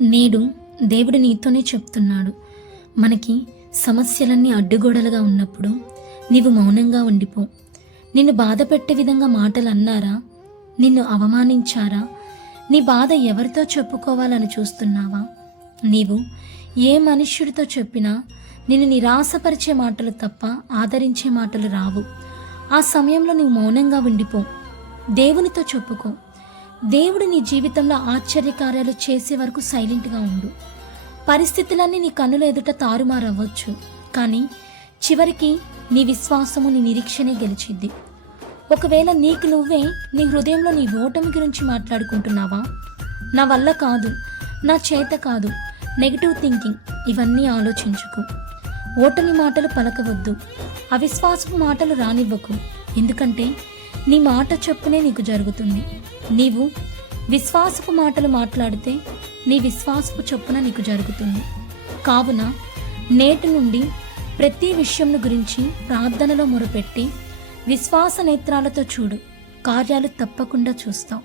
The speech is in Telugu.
నేడు దేవుడు నీతోనే చెప్తున్నాడు. మనకి సమస్యలన్నీ అడ్డుగోడలుగా ఉన్నప్పుడు నీవు మౌనంగా ఉండిపో. నిన్ను బాధ పెట్టే విధంగా మాటలు అన్నారా? నిన్ను అవమానించారా? నీ బాధ ఎవరితో చెప్పుకోవాలని చూస్తున్నావా? నీవు ఏ మనుష్యుడితో చెప్పినా నిన్ను నిరాశపరిచే మాటలు తప్ప ఆదరించే మాటలు రావు. ఆ సమయంలో నీవు మౌనంగా ఉండిపో. దేవునితో చెప్పుకో. దేవుడు నీ జీవితంలో ఆశ్చర్యకార్యాలు చేసే వరకు సైలెంట్గా ఉండు. పరిస్థితులన్నీ నీ కన్నుల ఎదుట తారుమారవ్వచ్చు, కానీ చివరికి నీ విశ్వాసము, నీ నిరీక్షనే గెలిచిద్ది. ఒకవేళ నీకు నువ్వే నీ హృదయంలో నీ ఓటమి గురించి మాట్లాడుకుంటున్నావా? నా వల్ల కాదు, నా చేత కాదు, నెగిటివ్ థింకింగ్, ఇవన్నీ ఆలోచించుకో. ఓటమి మాటలు పలకవద్దు, అవిశ్వాసపు మాటలు రానివ్వకు. ఎందుకంటే నీ మాట చొప్పునే నీకు జరుగుతుంది. నీవు విశ్వాసపు మాటలు మాట్లాడితే నీ విశ్వాసపు చొప్పున నీకు జరుగుతుంది. కావున నేటి నుండి ప్రతి విషయం గురించి ప్రార్థనలో మొరపెట్టి విశ్వాస నేత్రాలతో చూడు. కార్యాలు తప్పకుండా చూస్తావు.